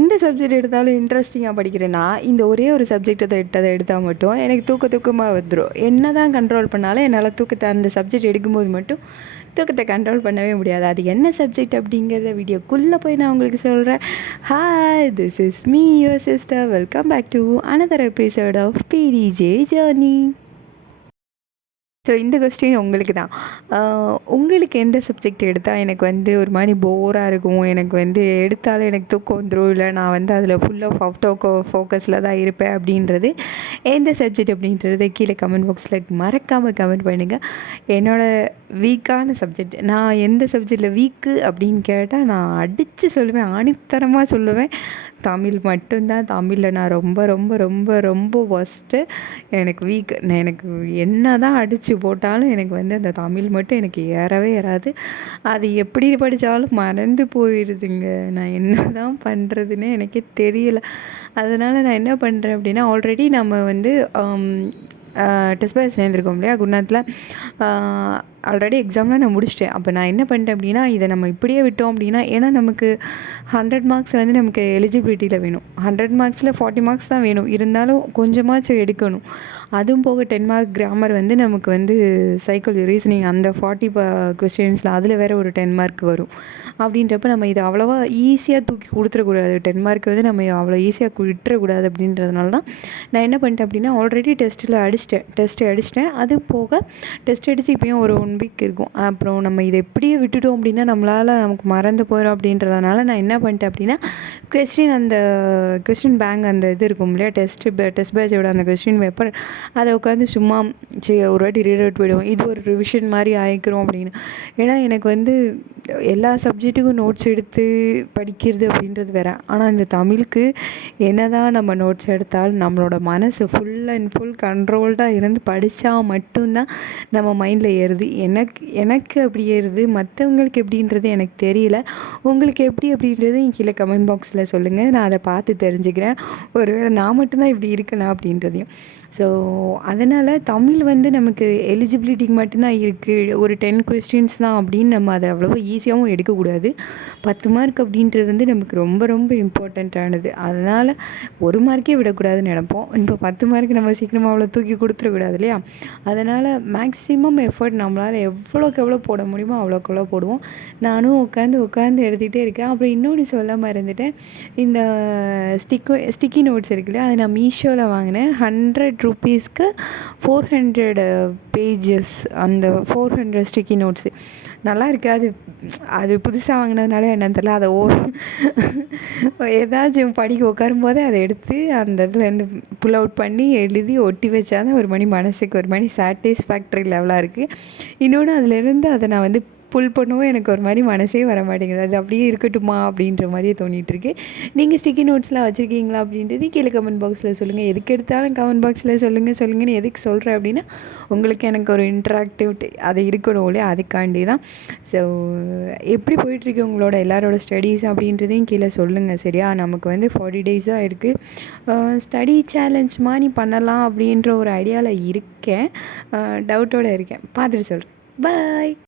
எந்த சப்ஜெக்ட் எடுத்தாலும் இன்ட்ரெஸ்டிங்காக படிக்கிறேன்னா, இந்த ஒரே ஒரு சப்ஜெக்ட் எடுத்தா மட்டும் எனக்கு தூக்கமாக வந்துரும். என்னதான் கண்ட்ரோல் பண்ணாலும் என்னால் தூக்கத்தை அந்த சப்ஜெக்ட் எடுக்கும்போது மட்டும் தூக்கத்தை கண்ட்ரோல் பண்ணவே முடியாது. அது என்ன சப்ஜெக்ட் அப்படிங்கிறத வீடியோக்குள்ளே போய் நான் உங்களுக்கு சொல்கிறேன். Hi, this is me your sister. Welcome back to another episode of PTJ journey. So இந்த கொஸ்டின் உங்களுக்கு தான். உங்களுக்கு எந்த சப்ஜெக்ட் எடுத்தால் எனக்கு ஒரு மாதிரி போராக இருக்கும், எனக்கு எடுத்தாலும் எனக்கு தூக்கம் வந்துடும், இல்லை நான் அதில் ஃபுல் ஆஃப் ஃபோக்கஸில் தான் இருப்பேன் அப்படின்றது எந்த சப்ஜெக்ட் அப்படின்றத கீழே கமெண்ட் பாக்ஸில் மறக்காமல் கமெண்ட் பண்ணுங்கள். என்னோடய வீக்கான சப்ஜெக்ட், நான் எந்த சப்ஜெக்டில் வீக்கு அப்படின்னு கேட்டால் நான் அடித்து சொல்லுவேன், ஆணித்தரமாக சொல்லுவேன், தமிழ் மட்டும்தான். தமிழில் நான் ரொம்ப ரொம்ப ரொம்ப ரொம்ப ஒஸ்ட்டு. எனக்கு எனக்கு என்ன தான் அடித்து போட்டாலும் எனக்கு அந்த தமிழ் மட்டும் எனக்கு ஏறவே ஏறாது. அது எப்படி படித்தாலும் மறந்து போயிடுதுங்க. நான் என்ன தான் பண்ணுறதுன்னு எனக்கே தெரியல. அதனால் நான் என்ன பண்ணுறேன் அப்படின்னா, ஆல்ரெடி நம்ம டெஸ்ட் பேட்ச் சேர்ந்துருக்கோம் இல்லையா குருநாத்தில். ஆல்ரெடி எக்ஸாம்லாம் நான் முடிச்சிட்டேன். அப்போ நான் என்ன பண்ணிட்டேன் அப்படின்னா, இதை நம்ம இப்படியே விட்டோம் அப்படின்னா, ஏன்னா நமக்கு 100 மார்க்ஸ் நமக்கு எலிஜிபிலிட்டியில் வேணும். 100 மார்க்ஸில் 40 மார்க்ஸ் தான் வேணும். இருந்தாலும் கொஞ்சமாச்சும் எடுக்கணும். அதுவும் போக 10 மார்க் கிராமர் நமக்கு சைக்காலஜி ரீசனிங் அந்த 40 கொஸ்டின்ஸில் அதில் வேறு ஒரு 10 மார்க் வரும். அப்படின்றப்ப நம்ம இதை அவ்வளோவா ஈஸியாக தூக்கி கொடுத்துடக்கூடாது. 10 மார்க் நம்ம அவ்வளோ ஈஸியாக விட்டுறக்கூடாது. அப்படின்றதுனால தான் நான் என்ன பண்ணிட்டேன் அப்படின்னா, ஆல்ரெடி டெஸ்ட்டு அடிச்சிட்டேன். அது போக டெஸ்ட் அடித்து இப்போயும் ஒரு 1 வீக் இருக்கும். அப்புறம் நம்ம இதை எப்படியே விட்டுட்டோம் அப்படின்னா நமக்கு மறந்து போயிடும். அப்படின்றதுனால நான் என்ன பண்ணிட்டேன் அப்படின்னா, அந்த கொஸ்டின் பேங்க் அந்த இது இருக்கும் இல்லையா, டெஸ்ட் பேட்சோட அந்த கொஸ்டின் பேப்பர், அதை உட்காந்து சும்மா ஒரு வாட்டி ரீட் அவுட் போயிடுவோம், இது ஒரு ரிவிஷன் மாதிரி ஆகிக்கிறோம் அப்படின்னு. ஏன்னா எனக்கு எல்லா சப்ஜெக்ட்டுக்கும் நோட்ஸ் எடுத்து படிக்கிறது அப்படின்றது வேறு. ஆனால் இந்த தமிழுக்கு என்ன தான் நம்ம நோட்ஸ் எடுத்தாலும் நம்மளோட மனசு ஃபுல் அண்ட் ஃபுல் கண்ட்ரோல்டாக இருந்து படித்தா மட்டும்தான் நம்ம மைண்டில் ஏறுது. எனக்கு அப்படி ஏறுது. மற்றவங்களுக்கு எப்படின்றது எனக்கு தெரியல. உங்களுக்கு எப்படி அப்படின்றது கீழே கமெண்ட் பாக்ஸில் சொல்லுங்கள். நான் அதை பார்த்து தெரிஞ்சுக்கிறேன். ஒருவேளை நான் மட்டும்தான் இப்படி இருக்கலாம் அப்படின்றதையும். ஸோ அதனால் தமிழ் நமக்கு எலிஜிபிலிட்டிக்கு மட்டும்தான் இருக்குது. ஒரு 10 கொஸ்டின்ஸ் தான் அப்படின்னு நம்ம அதை அவ்வளோவா ஈஸியாகவும் எடுக்கக்கூடாது. 10 மார்க் அப்படின்றது நமக்கு ரொம்ப ரொம்ப இம்பார்ட்டண்ட்டானது. அதனால் 1 மார்க்கே விடக்கூடாதுன்னு நினைப்போம். இப்போ 10 மார்க் நம்ம சீக்கிரமாக அவ்வளோ தூக்கி கொடுத்துடக்கூடாது இல்லையா. அதனால் மேக்ஸிமம் எஃபர்ட் நம்மளால் எவ்வளோக்கு எவ்வளோ போட முடியுமோ அவ்வளோக்கு எவ்வளோ போடுவோம். நானும் உட்காந்து எழுதிட்டே இருக்கேன். அப்புறம் இன்னொன்று சொல்ல மறந்துட்டேன். இந்த ஸ்டிக்கி நோட்ஸ் இருக்குல்லையா, அது நான் மீஷோவில் வாங்கினேன். 100 ரூபீஸ்க்கு 400 பேஜஸ், அந்த 400 ஸ்டிக்கி நோட்ஸு நல்லா இருக்குது. அது புதுசாக வாங்கினதுனால என்னன்னு தெரியல, அதை ஏதாச்சும் படிக்க உட்காரும்போதே அதை எடுத்து அந்த இதில் புல் அவுட் பண்ணி எழுதி ஒட்டி வச்சாதான் மனசுக்கு ஒரு மாதிரி சாட்டிஸ்ஃபேக்டரி லெவலாக இருக்குது. இன்னொன்று அதிலேருந்து அதை நான் புல் பண்ணவும் எனக்கு ஒரு மாதிரி மனசே வர மாட்டேங்குது. அது அப்படியே இருக்கட்டுமா அப்படின்ற மாதிரியே தோணிகிட்ருக்கு. நீங்கள் ஸ்டிக்கி நோட்ஸ்லாம் வச்சுருக்கீங்களா அப்படின்றது கீழே கமெண்ட் பாக்ஸில் சொல்லுங்கள். எதுக்கு எடுத்தாலும் கமெண்ட் பாக்ஸில் சொல்லுங்கன்னு எதுக்கு சொல்கிறேன் அப்படின்னா, உங்களுக்கு எனக்கு ஒரு இன்ட்ராக்டிவிட்டி அது இருக்கணும் இல்லையா, அதுக்காண்டி தான். ஸோ எப்படி போயிட்டுருக்கு உங்களோட எல்லாரோட ஸ்டடீஸ் அப்படின்றதையும் கீழே சொல்லுங்கள். சரியா, நமக்கு 40 days தான் இருக்குது. ஸ்டடி சேலஞ்ச் மாதிரி பண்ணலாம் அப்படின்ற ஒரு ஐடியாவில் இருக்கேன். டவுட்டோடு இருக்கேன். பார்த்துட்டு சொல்கிறேன். பாய்.